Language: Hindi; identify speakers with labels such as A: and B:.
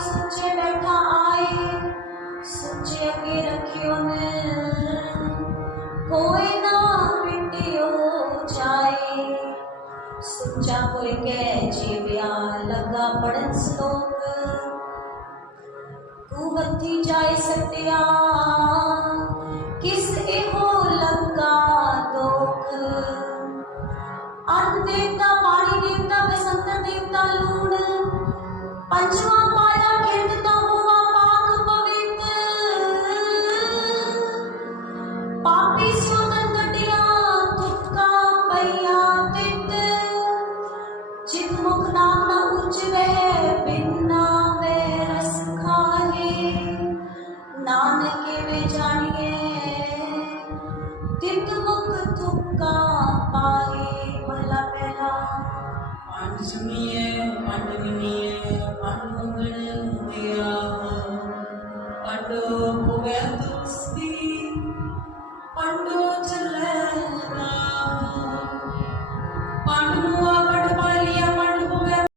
A: सच्चे बैठा आए सच्चे अगे रखियो मैं कोई ना पिटियो जाए। सच्चा कोई कह जी जीव्या लगा पढ़न श्लोक तू बत्ती जाए सत्या।
B: To me, one